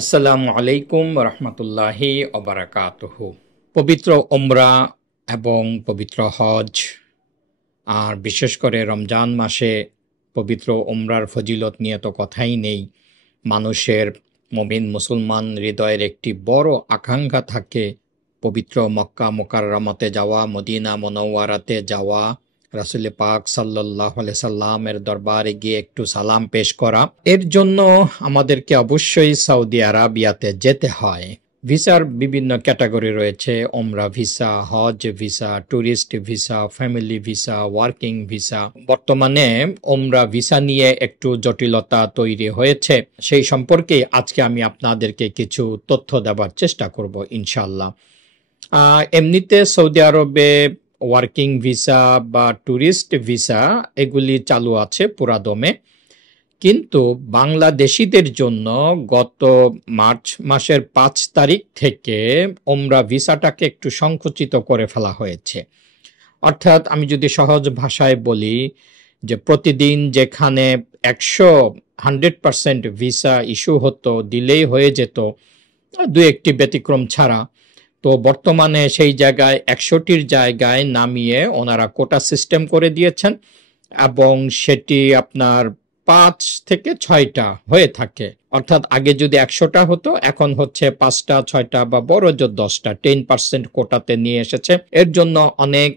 আসসালামু আলাইকুম রহমতুল্লাহি ওবারাকাতুহু। পবিত্র ওমরা এবং পবিত্র হজ, আর বিশেষ করে রমজান মাসে পবিত্র ওমরার ফজিলত নিয়ে তো কথাই নেই। মানুষের, মুমিন মুসলমান হৃদয়ের একটি বড় আকাঙ্ক্ষা থাকে পবিত্র মক্কা মুকাররমাতে যাওয়া, মদিনা মুনাওয়ারাতে যাওয়া, রাসূল পাক সাল্লাল্লাহু আলাইহি সাল্লামের দরবারে গিয়ে একটু সালাম পেশ করা। এর জন্য আমাদেরকে অবশ্যই সৌদি আরবিয়াতে যেতে হয়। ভিসার বিভিন্ন ক্যাটাগরি রয়েছে: ওমরা ভিসা, হজ visa, tourist visa, family visa, working visa. বর্তমানে ওমরা ভিসা নিয়ে একটু জটিলতা তৈরি হয়েছে, সেই সম্পর্কে আজকে আমি আপনাদেরকে কিছু তথ্য দেওয়ার চেষ্টা করব ইনশাআল্লাহ। এমনিতে সৌদি আরবে ওয়ার্কিং ভিসা বা ট্যুরিস্ট ভিসা এগুলি চালু আছে পুরাদমে, কিন্তু বাংলাদেশিদের জন্য গত মার্চ মাসের 5 তারিখ থেকে ওমরা ভিসাটাকে একটু সংকুচিত করে ফেলা হয়েছে। অর্থাৎ আমি যদি সহজ ভাষায় বলি যে প্রতিদিন যেখানে 100% ভিসা ইস্যু হতো, দিলেই হয়ে যেত দু একটি ব্যতিক্রম ছাড়া, তো বর্তমানে সেই জায়গায় 100টির জায়গায় নামিয়ে ওনারা কোটা সিস্টেম করে দিয়েছেন এবং সেটি আপনার 5 থেকে 6টা হয়ে থাকে। অর্থাৎ আগে যদি 100টা হতো, এখন হচ্ছে 5টা 6টা বা বড় জোর 10টা 10% কোটাতে নিয়ে এসেছে। এর জন্য অনেক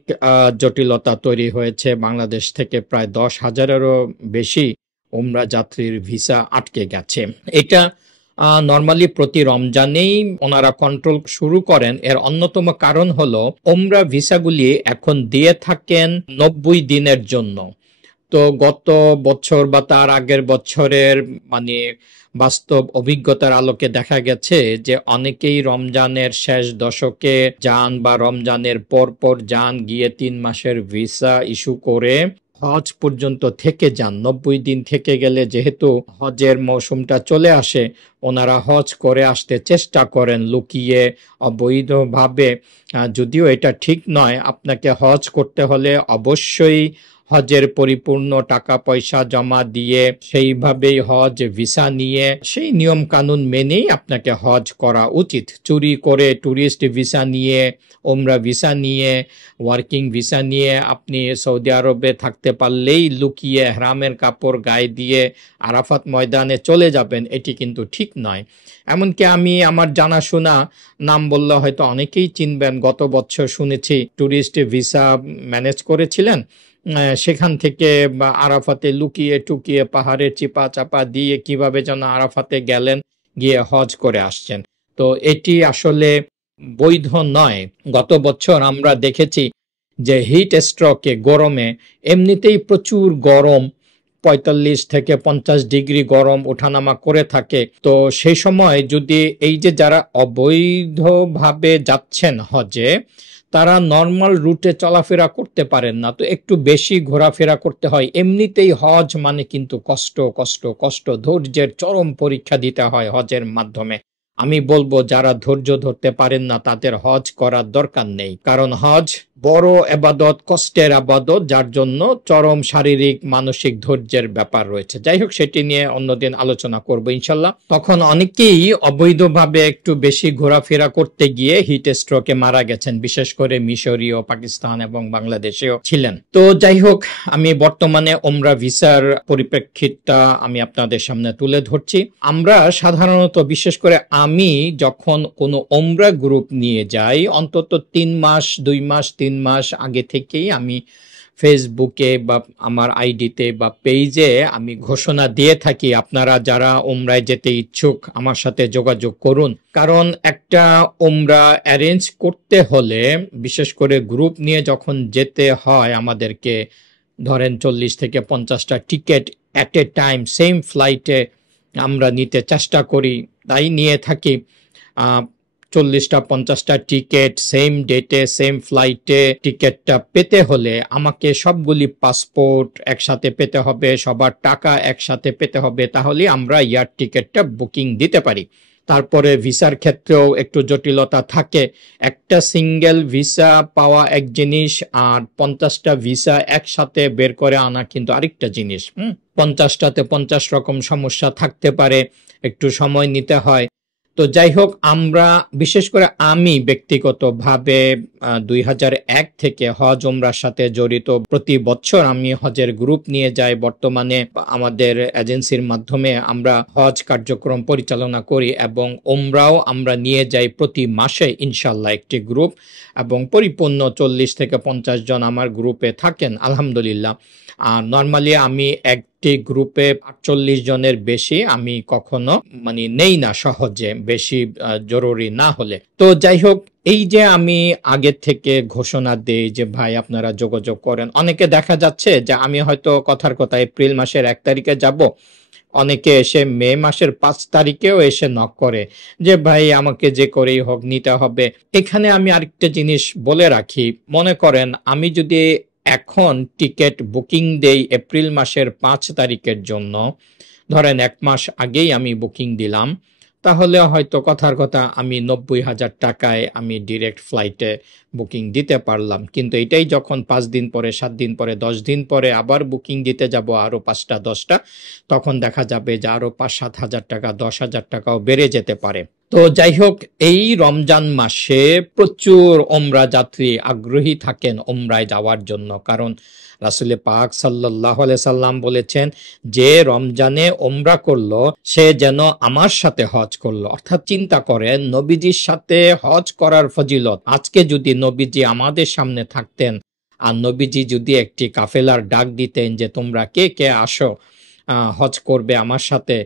জটিলতা তৈরি হয়েছে। বাংলাদেশ থেকে প্রায় 10,000-এরও বেশি ওমরা যাত্রীর ভিসা আটকে গেছে। এটা নর্মালি প্রতি রমজানেই ওনারা কন্ট্রোল শুরু করেন। এর অন্যতম কারণ হলো ওমরা ভিসাগুলি এখন দিয়ে থাকেন 90 দিনের জন্য। তো গত বছর বা তার আগের বছরের বাস্তব অভিজ্ঞতার আলোকে দেখা গেছে যে অনেকেই রমজানের শেষ দশকে যান বা রমজানের পর যান, গিয়ে 3 মাসের ভিসা ইস্যু করে হজ পর্যন্ত থেকে যান। 90 দিন থেকে গেলে যেহেতু হজের মৌসুমটা চলে আসে, ওনারা হজ করে আসতে চেষ্টা করেন লুকিয়ে, অবৈধভাবে। যদিও এটা ঠিক নয়, আপনাকে হজ করতে হলে অবশ্যই হজের পরিপূর্ণ টাকা পয়সা জমা দিয়ে সেইভাবেই হজ ভিসা নিয়ে সেই নিয়ম কানুন মেনেই আপনাকে হজ করা উচিত। চুরি করে ট্যুরিস্ট ভিসা নিয়ে, ওমরা ভিসা নিয়ে, ওয়ার্কিং ভিসা নিয়ে আপনি সৌদি আরবে থাকতে পারলেই লুকিয়ে ইহরামের কাপড় গায়ে দিয়ে আরাফাত ময়দানে চলে যাবেন, এটি কিন্তু ঠিক নয়। এমনকি আমি আমার জানাশোনা, নাম বললে হয়তো অনেকেই চিনবেন, গত বছর শুনেছি ট্যুরিস্ট ভিসা ম্যানেজ করেছিলেন, সেখান থেকে আরাফাতে লুকিয়ে টুকিয়ে পাহাড়ের চিপা চাপা দিয়ে কিভাবে যেন আরাফাতে গেলেন, গিয়ে হজ করে আসছেন। তো এটি আসলে বৈধ নয়। গত বছর আমরা দেখেছি যে হিট স্ট্রোকে, গরমে, এমনিতেই প্রচুর গরম, 45 থেকে 50 ডিগ্রি গরম ওঠানামা করে থাকে। তো সেই সময় যদি এই যে যারা অবৈধভাবে যাচ্ছেন হজে, তারা নর্মাল রুটে চলাফেরা করতে পারেন না, তো একটু বেশি ঘোরাফেরা করতে হয়। এমনিতেই হজ মানে কিন্তু কষ্ট কষ্ট কষ্ট, ধৈর্যের চরম পরীক্ষা দিতে হয় হজের মাধ্যমে। আমি বলবো যারা ধৈর্য ধরতে পারেন না তাদের হজ করার দরকার নেই, কারণ হজ বড় ইবাদত, কষ্টের ইবাদত, যার জন্য চরম শারীরিক মানসিক ধৈর্যের ব্যাপার রয়েছে। যাই হোক, সেটি নিয়ে অন্যদিন আলোচনা করব ইনশাল্লাহ। তখন অনেকেই অবৈধভাবে একটু বেশি ঘোরাফেরা করতে গিয়ে হিট স্ট্রোকে মারা গেছেন, বিশেষ করে মিশরীয়, পাকিস্তান এবং বাংলাদেশেও ছিলেন। তো যাই হোক, আমি বর্তমানে ওমরা ভিসার পরিপ্রেক্ষিতটা আমি আপনাদের সামনে তুলে ধরছি। আমরা সাধারণত, বিশেষ করে আমি যখন কোনো ওমরা গ্রুপ নিয়ে যাই, অন্তত 3 মাস 2 মাস 3 মাস আগে থেকেই আমি ফেসবুকে বা আমার আইডিতে বা পেজে আমি ঘোষণা দিয়ে থাকি, আপনারা যারা ওমরায় যেতে ইচ্ছুক আমার সাথে যোগাযোগ করুন। কারণ একটা ওমরা অ্যারেঞ্জ করতে হলে, বিশেষ করে গ্রুপ নিয়ে যখন যেতে হয় আমাদেরকে, ধরেন 40 থেকে 50টা ticket at a time same ফ্লাইটে আমরা নিতে চেষ্টা করি, তাই নিয়ে থাকি। 40টা 50টা টিকিট সেম ডেটে সেম ফ্লাইটে টিকিটটা পেতে হলে আমাকে সবগুলি পাসপোর্ট একসাথে পেতে হবে, সবার টাকা একসাথে পেতে হবে, তাহলে আমরা এয়ার টিকিটটা বুকিং দিতে পারি। তারপরে ভিসার ক্ষেত্রেও একটু জটিলতা থাকে। একটা সিঙ্গেল ভিসা পাওয়া এক জিনিস, আর 50টা ভিসা একসাথে বের করে আনা কিন্তু আরেকটা জিনিস। 50টাতে 50 রকম সমস্যা থাকতে পারে, একটু সময় নিতে হয়। তো যাই হোক, আমরা বিশেষ করে আমি ব্যক্তিগতভাবে 2001 থেকে হজ ওমরার সাথে জড়িত। প্রতি বছর আমি হজের গ্রুপ নিয়ে যাই। বর্তমানে আমাদের এজেন্সির মাধ্যমে আমরা হজ কার্যক্রম পরিচালনা করি এবং ওমরাও আমরা নিয়ে যাই প্রতি মাসে ইনশাল্লাহ একটি গ্রুপ, এবং পরিপূর্ণ 40 থেকে 50 জন আমার গ্রুপে থাকেন আলহামদুলিল্লাহ। আর নর্মালি আমি একটি গ্রুপে 48 জনের বেশি আমি কখনো নেই না সহজে, বেশি জরুরি না হলে। তো যাই হোক, এই যে আমি আগে থেকে ঘোষণা দেই যে ভাই আপনারা যোগাযোগ করেন, অনেকে দেখা যাচ্ছে যে আমি হয়তো কথার কথা এপ্রিল মাসের 1 তারিখে যাব, অনেকে এসে মে মাসের 5 তারিখেও এসে নক করে যে ভাই আমাকে যে করেই হোক নিতে হবে। এখানে আমি আরেকটা জিনিস বলে রাখি, মনে করেন আমি যদি এখন টিকিট বুকিং দেই এপ্রিল মাসের 5 তারিখের জন্য, ধরেন 1 মাস আগেই আমি বুকিং দিলাম, তাহলে হয়তো কথার কথা আমি 90,000 টাকায় আমি ডিরেক্ট ফ্লাইটে বুকিং দিতে পারলাম। কিন্তু এটাই যখন 5 দিন পরে, 7 দিন পরে, 10 দিন পরে আবার বুকিং দিতে যাব আরো 5টা 10টা, তখন দেখা যাবে যে আরো 5-7 হাজার টাকা, 10,000 টাকাও বেড়ে যেতে পারে। তো যাই হোক, এই রমজান মাসে প্রচুর ওমরা যাত্রী আগ্রহী থাকেন ওমরায় যাওয়ার জন্য, কারণ রাসূল পাক সাল্লাল্লাহু আলাইহি সাল্লাম বলেছেন যে রমজানে ওমরা করলো সে যেন আমার সাথে হজ করলো। অর্থাৎ চিন্তা করেন, নবীজির সাথে হজ করার ফজিলত। আজকে যদি নবীজি আমাদের সামনে থাকতেন আর নবীজি যদি একটি কাফেলার ডাক দিতেন যে তোমরা কে কে আসো হজ করবে আমার সাথে,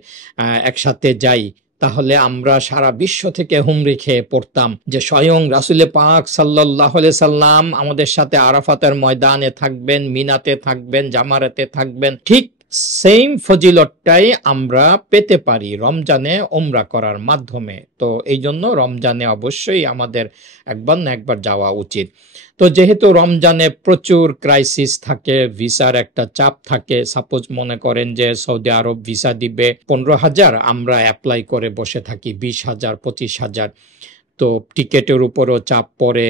একসাথে যাই, তাহলে আমরা সারা বিশ্ব থেকে হুমড়ি খেয়ে পড়তাম যে স্বয়ং রাসূল পাক সাল্লাল্লাহু আলাইহি সাল্লাম আমাদের সাথে আরাফাতের ময়দানে থাকবেন, মিনাতে থাকবেন, জামারাতে থাকবেন। ঠিক সেম ফজিলতটাই আমরা পেতে পারি রমজানে ওমরা করার মাধ্যমে। তো এই জন্য রমজানে অবশ্যই আমাদের একবার না একবার যাওয়া উচিত। তো যেহেতু রমজানে প্রচুর ক্রাইসিস থাকে, ভিসার একটা চাপ থাকে, সাপোজ মনে করেন যে সৌদি আরব ভিসা দিবে 15,000, আমরা অ্যাপ্লাই করে বসে থাকি 20,000, 25,000। তো টিকেটের উপরও চাপ পড়ে,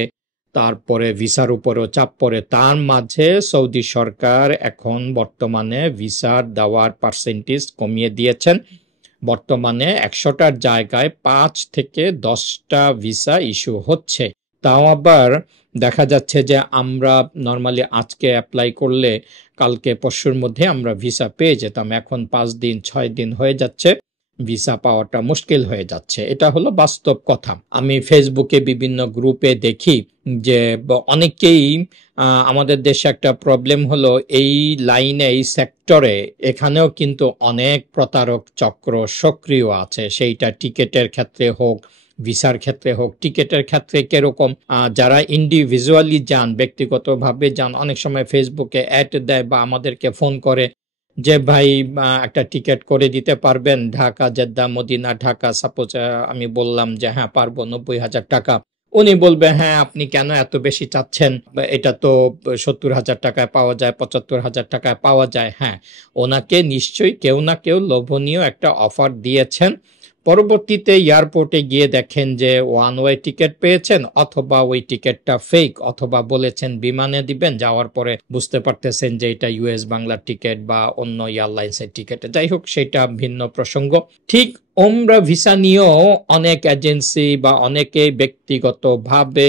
তারপরে ভিসার উপরও চাপ পড়ে। তার মাঝে সৌদি সরকার এখন বর্তমানে ভিসার দেওয়ার পার্সেন্টেজ কমিয়ে দিয়েছেন। বর্তমানে 100টার জায়গায় 5 থেকে 10টা ভিসা ইস্যু হচ্ছে। তাও আবার দেখা যাচ্ছে যে আমরা নর্মালি আজকে অ্যাপ্লাই করলে কালকে পরশুর মধ্যে আমরা ভিসা পেয়ে যেতাম, এখন 5 দিন 6 দিন হয়ে যাচ্ছে, ভিসা পাওয়াটা মুশকিল হয়ে যাচ্ছে। এটা হলো বাস্তব কথা। আমি ফেসবুকে বিভিন্ন গ্রুপে দেখি যে অনেকেই আমাদের দেশে একটা প্রবলেম হলো এই লাইনে, এই সেক্টরে এখানেও কিন্তু অনেক প্রতারক চক্র সক্রিয় আছে। সেইটা টিকেটের ক্ষেত্রে হোক, ভিসার ক্ষেত্রে হোক। টিকেটের ক্ষেত্রে কিরকম, যারা ইন্ডিভিজুয়ালি যান, ব্যক্তিগতভাবে যান, অনেক সময় ফেসবুকে অ্যাড দেয় বা আমাদেরকে ফোন করে যে ভাই একটা টিকেট করে দিতে পারবেন Dhaka Jeddah Medina Dhaka. Suppose আমি বললাম যে হ্যাঁ পারবো, 90,000 টাকা। উনি বলবে হ্যাঁ আপনি কেন এত বেশি চাচ্ছেন, এটা তো 70,000 টাকায় পাওয়া যায়, 75,000 টাকায় পাওয়া যায়। হ্যাঁ, ওনাকে নিশ্চয়ই কেউ না কেউ লোভনীয় একটা অফার দিয়েছেন। পরবর্তীতে এয়ারপোর্টে গিয়ে দেখেন যে ওয়ান ওয়ে টিকিট পেয়েছেন, অথবা ওই টিকিটটা ফেক, অথবা বলেছেন বিমানে দিবেন, যাওয়ার পরে বুঝতে পারতেছেন যে এটা ইউএস বাংলার টিকিট বা অন্য এয়ারলাইন্সের টিকিট। যাই হোক, সেটা ভিন্ন প্রসঙ্গ। ঠিক ওমরা ভিসা নিয়েও অনেক এজেন্সি বা অনেকে ব্যক্তিগতভাবে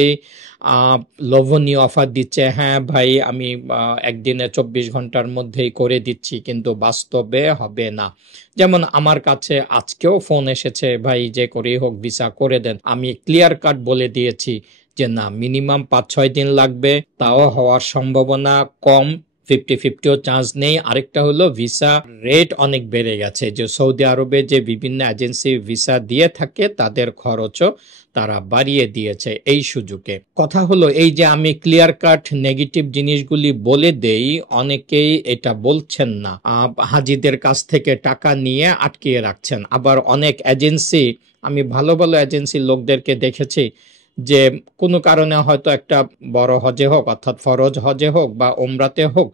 লোভনীয় অফার দিচ্ছে। হ্যাঁ ভাই আমি একদিনে 24 ঘন্টার মধ্যেই করে দিচ্ছি, কিন্তু বাস্তবে হবে না। যেমন আমার কাছে আজকেও ফোন এসেছে, ভাই যে করেই হোক ভিসা করে দেন। আমি ক্লিয়ার কাট বলে দিয়েছি যে না, মিনিমাম 5-6 দিন লাগবে, তাও হওয়ার সম্ভাবনা কম, 50-50ও চান্স নেই। আরেকটা হলো ভিসা রেট অনেক বেড়ে গেছে, যে সৌদি আরবে যে বিভিন্ন এজেন্সি ভিসা দিয়ে থাকে তাদের খরচও তারা বাড়িয়ে দিয়েছে এই সুযোগে। কথা হলো এই যে আমি ক্লিয়ার কাট নেগেটিভ জিনিসগুলি বলে দেই, অনেকেই এটা বলছেন না, হাজিদের কাছ থেকে টাকা নিয়ে আটকিয়ে রাখছেন। আবার অনেক এজেন্সি, আমি ভালো ভালো এজেন্সির লোকদেরকে দেখেছি যে কোনো কারণে হয়তো একটা বড় হজে হোক, অর্থাৎ ফরজ হজে হোক বা ওমরাতে হোক,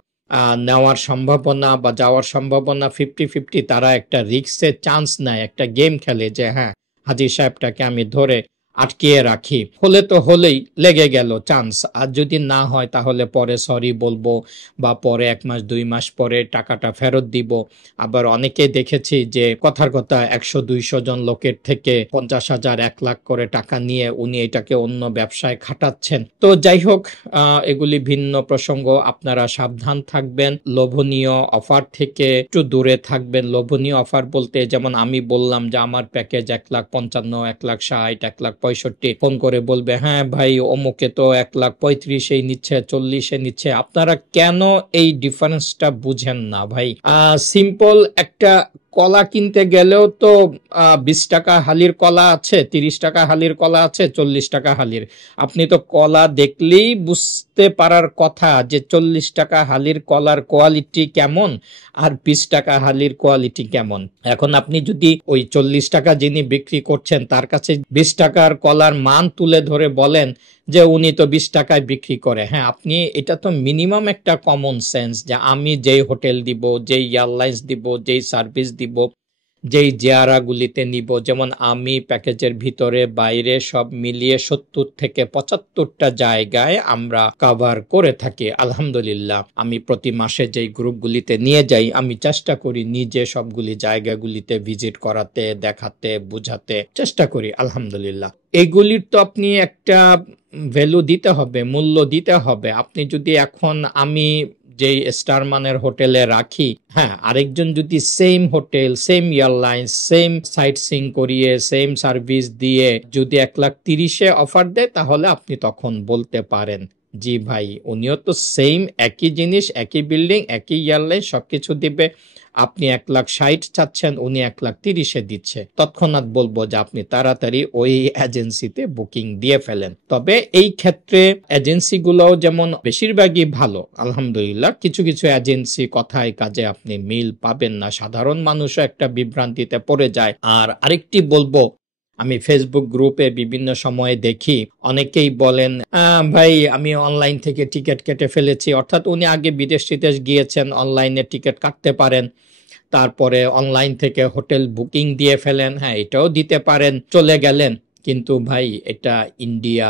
নেওয়ার সম্ভাবনা বা যাওয়ার সম্ভাবনা 50-50, তারা একটা রিস্কের চান্স নেয়, একটা গেম খেলে যে হ্যাঁ হাজি সাহেবটাকে আমি ধরে আটকিয়ে রাখি, হলে তো হলেই, লেগে গেল চান্স। আর যদি না হয় তাহলে পরে সরি বলবো, বা পরে 1 মাস 2 মাস পরে টাকাটা ফেরত দিব। আবার অনেকে দেখেছি যে কথার কথা 100-200 জন লোকের থেকে 50,000 1 লাখ করে টাকা নিয়ে উনি এটাকে অন্য ব্যবসায় খাটাচ্ছেন। তো যাই হোক, এগুলি ভিন্ন প্রসঙ্গ। আপনারা সাবধান থাকবেন, লোভনীয় অফার থেকে একটু দূরে থাকবেন। লোভনীয় অফার বলতে যেমন আমি বললাম যে আমার প্যাকেজ 1,55,000, 1,60,000, 1,65,000, ফোন করে বলবে হ্যাঁ ভাই অমুকে তো 1,35,000 নিচ্ছে, 40 নিচ্ছে। আপনারা কেন এই ডিফারেন্সটা বুঝেন না ভাই? সিম্পল একটা কলা কিনতে গেলেও তো 20 টাকা হালির কলা আছে, 30 টাকা হালির কলা আছে, 40 টাকা হালির। আপনি তো কলা দেখলেই বুঝতে পারার কথা যে 40 টাকা হালির কলার কোয়ালিটি কেমন আর 20 টাকা হালির কোয়ালিটি কেমন। এখন আপনি যদি ওই 40 টাকা যিনি বিক্রি করছেন তার কাছে 20 টাকার কলার মান তুলে ধরে বলেন যে উনি তো 20 টাকায় বিক্রি করে, হ্যাঁ আপনি এটা তো মিনিমাম একটা কমন সেন্স যে আমি যেই হোটেল দিব, যেই এয়ারলাইন্স দিব, যেই সার্ভিস দিব, যেই জিয়ারাগুলিতে নিব, যেমন আমি প্যাকেজের ভিতরে বাইরে সব মিলিয়ে 70 থেকে 75টা জায়গায় আমরা কভার করে থাকি আলহামদুলিল্লাহ। আমি প্রতি মাসে যেই গ্রুপগুলিতে নিয়ে যাই আমি চেষ্টা করি নিজে সবগুলি জায়গাগুলিতে ভিজিট করাতে, দেখাতে, বুঝাতে চেষ্টা করি আলহামদুলিল্লাহ। এগুলির তো আপনি একটা ভ্যালু দিতে হবে, মূল্য দিতে হবে। আপনি যদি এখন আমি যেই স্টার মানের হোটেলে রাখি, হ্যাঁ আরেকজন যদি same hotel, same airlines, same sightseeing করিয়ে, সেম সার্ভিস দিয়ে যদি 1,30,000 অফার দেয় তাহলে আপনি তখন বলতে পারেন জি ভাই উনিও তো সেম একই জিনিস, একই বিল্ডিং, একই এয়ারলাইন সবকিছু দিবে, আপনি 1,60,000 চাচ্ছেন, উনি 1,30,000 দিচ্ছে। তৎক্ষণাৎ বলবো যে আপনি তাড়াতাড়ি ওই এজেন্সিতে বুকিং দিয়ে ফেলেন। তবে এই ক্ষেত্রে এজেন্সিগুলোও যেমন বেশিরভাগই ভালো আলহামদুলিল্লাহ, কিছু কিছু এজেন্সি কথায় কাজে আপনি মিল পাবেন না, সাধারণ মানুষও একটা বিভ্রান্তিতে পড়ে যায়। আর আরেকটি বলবো, আমি ফেসবুক গ্রুপে বিভিন্ন সময়ে দেখি অনেকেই বলেন ভাই আমি অনলাইন থেকে টিকিট কেটে ফেলেছি, অর্থাৎ উনি আগে বিদেশ টিদেশ গিয়েছেন, অনলাইনে টিকিট কাটতে পারেন, তারপরে অনলাইন থেকে হোটেল বুকিং দিয়ে ফেলেন, হ্যাঁ এটাও দিতে পারেন, চলে গেলেন। কিন্তু ভাই এটা India,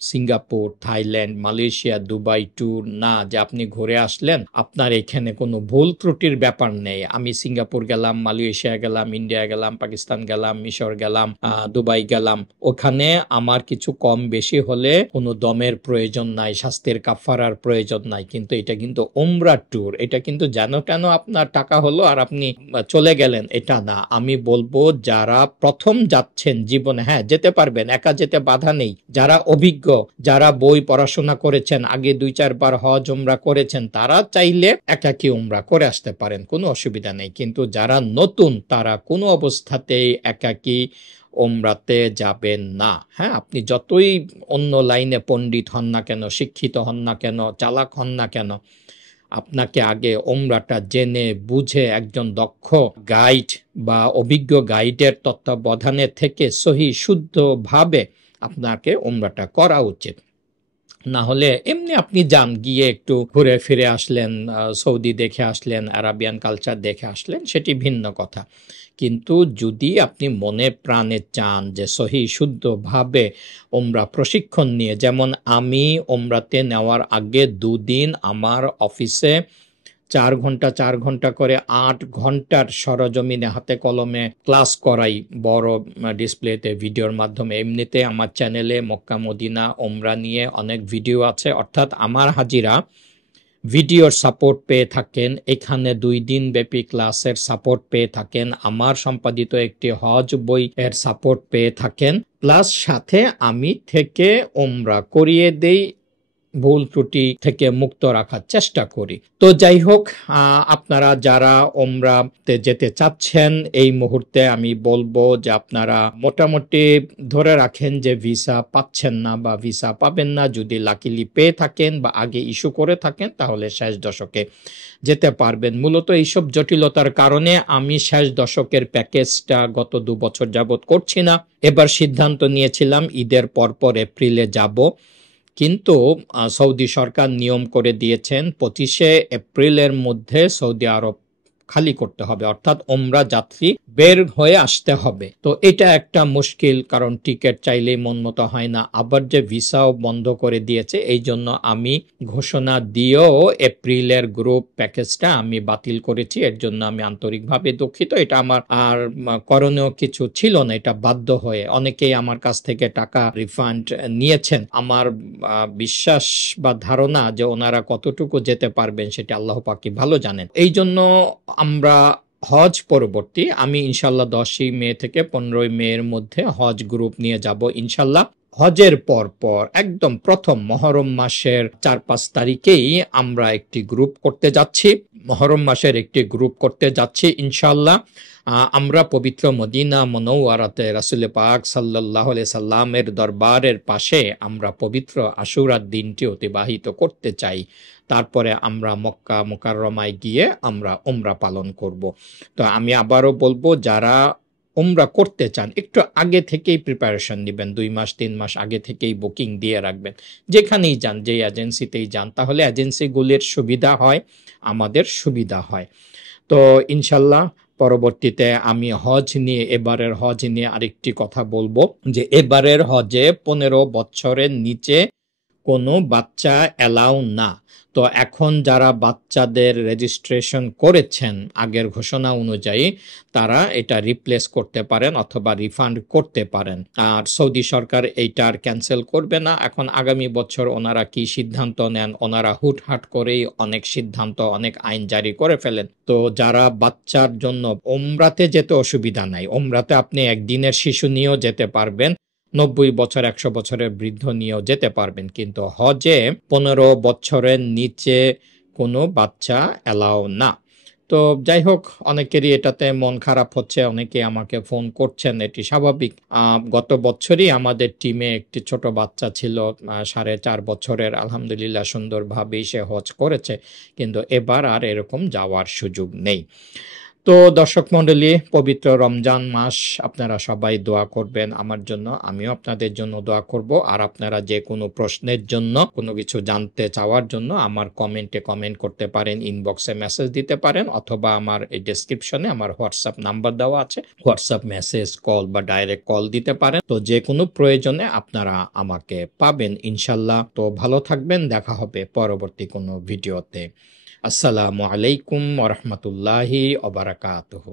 Singapore, Thailand, Malaysia, Dubai tour না যে আপনি ঘুরে আসলেন, আপনার এখানে কোনো ভুল ত্রুটির ব্যাপার নেই। আমি সিঙ্গাপুর গেলাম, মালয়েশিয়া গেলাম, ইন্ডিয়া গেলাম, পাকিস্তান গেলাম, মিশর গেলাম, দুবাই গেলাম, ওখানে আমার কিছু কম বেশি হলে কোনো দমের প্রয়োজন নাই, শাস্তির কাফারার প্রয়োজন নাই। কিন্তু এটা কিন্তু উমরা ট্যুর, এটা কিন্তু যেন তেন আপনার টাকা হলো আর আপনি চলে গেলেন, এটা না। আমি বলবো যারা প্রথম যাচ্ছেন জীবনে, হ্যাঁ যেতে পারবেন, একা যেতে বাধা নেই, যারা অভিজ্ঞ, যারা বই পড়াশোনা করেছেন, আগে 2-4 বার হজ উমরা করেছেন, তারা চাইলে একাকী উমরা করে আসতে পারেন, কোনো অসুবিধা নেই। কিন্তু যারা নতুন তারা কোনো অবস্থাতেই একাকী উমরাতে যাবেন না। হ্যাঁ আপনি যতই অন্য লাইনে পণ্ডিত হন না কেন, শিক্ষিত হন না কেন, চালাক হন না কেন, আপনাকে আগে উমরাটা জেনে বুঝে একজন দক্ষ গাইড বা অভিজ্ঞ গাইডের তত্ত্বাবধানে থেকে সহি শুদ্ধ ভাবে আপনাকে উমরাটা করা উচিত। না হলে এমনি আপনি যান, গিয়ে একটু ঘুরে ফিরে আসলেন, সৌদি দেখে আসলেন, আরাবিয়ান কালচার দেখে আসলেন, সেটি ভিন্ন কথা। কিন্তু যদি আপনি মনে প্রাণে চান যে সহি শুদ্ধ ভাবে উমরা প্রশিক্ষণ নিয়ে, যেমন আমি উমরাতে নেওয়ার আগে 2 দিন আমার অফিসে 4 ঘন্টা 4 ঘন্টা করে 8 ঘন্টার সরজমিনে হাতে কলমে ক্লাস করাই, বড় ডিসপ্লেতে ভিডিওর মাধ্যমে। এমনিতে আমার চ্যানেলে মক্কা মদিনা উমরা নিয়ে অনেক ভিডিও আছে, অর্থাৎ আমার হাজিরা ভিডিওর সাপোর্ট পেয়ে থাকেন, এখানে 2 দিন ব্যাপী ক্লাসের সাপোর্ট পেয়ে থাকেন, আমার সম্পাদিত একটি হজ বই এর সাপোর্ট পেয়ে থাকেন, প্লাস সাথে আমি থেকে উমরা করিয়ে দেই, ভুল ত্রুটি থেকে মুক্ত রাখার চেষ্টা করি। তো যাই হোক, আপনারা যারা উমরাতে যেতে চাচ্ছেন এই মুহূর্তে আমি বলবো যে আপনারা মোটামুটি ধরে রাখেন যে ভিসা পাচ্ছেন না বা ভিসা পাবেন না। যদি লাকিলি পেয়ে থাকেন বা আগে ইস্যু করে থাকেন তাহলে শেষ দশকে যেতে পারবেন। মূলত এইসব জটিলতার কারণে আমি শেষ দশকের প্যাকেজটা গত 2 বছর যাবত করছি না। এবার সিদ্ধান্ত নিয়েছিলাম ঈদের পরপর এপ্রিলে যাব, কিন্তু সৌদি সরকার নিয়ম করে দিয়েছেন 25শে এপ্রিলের মধ্যে সৌদি আরব খালি করতে হবে, অর্থাৎ ওমরা যাত্রী বের হয়ে আসতে হবে। তো এটা একটা মুশকিল, কারণ টিকিট চাইলেই মন মতো হয় না, আবার যে ভিসাও বন্ধ করে দিয়েছে। এই জন্য আমি ঘোষণা দিয়েও এপ্রিলের গ্রুপ প্যাকেজটা আমি বাতিল করেছি। এর জন্য আমি আন্তরিকভাবে দুঃখিত। এটা আমার আর করণীয় কিছু ছিল না, এটা বাধ্য হয়ে। অনেকেই আমার কাছ থেকে টাকা রিফান্ড নিয়েছেন। আমার বিশ্বাস বা ধারণা যে ওনারা কতটুকু যেতে পারবেন সেটা আল্লাহ পাকই ভালো জানেন। এই জন্য আমরা হজ পরবর্তী, আমি ইনশাল্লাহ 10ই মে থেকে 15ই মে এর মধ্যে হজ গ্রুপ নিয়ে যাব ইনশাল্লাহ। হজের পর একদম প্রথম মহরম মাসের 4-5 তারিখেই আমরা একটি গ্রুপ করতে যাচ্ছি, মহরম মাসের একটি গ্রুপ করতে যাচ্ছি ইনশাল্লাহ। আমরা পবিত্র মদিনা মুনাওয়ারাতে রাসূল পাক সাল্লাল্লাহু আলাইহি সাল্লামের দরবারের পাশে আমরা পবিত্র আশুরার দিনটি অতিবাহিত করতে চাই। তারপরে আমরা মক্কা মুকাররমায় গিয়ে আমরা উমরা পালন করব। তো আমি আবারও বলবো, যারা উমরা করতে চান একটু আগে থেকেই প্রিপারেশন নেবেন, 2 মাস 3 মাস আগে থেকেই বুকিং দিয়ে রাখবেন। যেখানেই যান, যে এজেন্সিতেই যান, তাহলে এজেন্সিগুলির সুবিধা হয়, আমাদের সুবিধা হয়। তো ইনশাল্লাহ পরবর্তীতে আমি এবারের হজ নিয়ে আরেকটি কথা বলবো, যে এবারের হজে 15 বছরের নিচে কোনো বাচ্চা অ্যালাউ না। তো এখন যারা বাচ্চাদের রেজিস্ট্রেশন করেছেন আগের ঘোষণা অনুযায়ী, তারা এটা রিপ্লেস করতে পারেন অথবা রিফান্ড করতে পারেন। আর সৌদি সরকার এইটার ক্যান্সেল করবে না। এখন আগামী বছর ওনারা কি সিদ্ধান্ত নেন, ওনারা হুটহাট করেই অনেক সিদ্ধান্ত, অনেক আইন জারি করে ফেলেন। তো যারা বাচ্চার জন্য ওমরাতে যেতে অসুবিধা নাই, ওমরাতে আপনি একদিনের শিশু নিয়েও যেতে পারবেন, 90 বছর 100 বছরের বৃদ্ধ নিয়েও যেতে পারবেন, কিন্তু হজে 15 বছরের নিচে কোনো বাচ্চা অ্যালাউ না। তো যাই হোক, অনেকেরই এটাতে মন খারাপ হচ্ছে, অনেকে আমাকে ফোন করছেন, এটি স্বাভাবিক। গত বছরই আমাদের টিমে একটি ছোট বাচ্চা ছিল, 4.5 বছরের, আলহামদুলিল্লাহ সুন্দরভাবেই সে হজ করেছে, কিন্তু এবার আর এরকম যাওয়ার সুযোগ নেই। তো দর্শক মণ্ডলী, পবিত্র রমজান মাস, আপনারা সবাই দোয়া করবেন আমার জন্য, আমিও আপনাদের জন্য দোয়া করব। আর আপনারা যে কোনো প্রশ্নের জন্য, কোনো কিছু জানতে চাওয়ার জন্য আমার কমেন্টে কমেন্ট করতে পারেন, ইনবক্সে মেসেজ দিতে পারেন, অথবা আমার এই ডেসক্রিপশনে আমার হোয়াটসঅ্যাপ নাম্বার দেওয়া আছে, হোয়াটসঅ্যাপ মেসেজ, কল বা ডাইরেক্ট কল দিতে পারেন। তো যে কোনো প্রয়োজনে আপনারা আমাকে পাবেন ইনশাল্লাহ। তো ভালো থাকবেন, দেখা হবে পরবর্তী কোনো ভিডিওতে। আসসালামু আলাইকুম ওয়া রাহমাতুল্লাহি ওয়া বারাকাতুহু।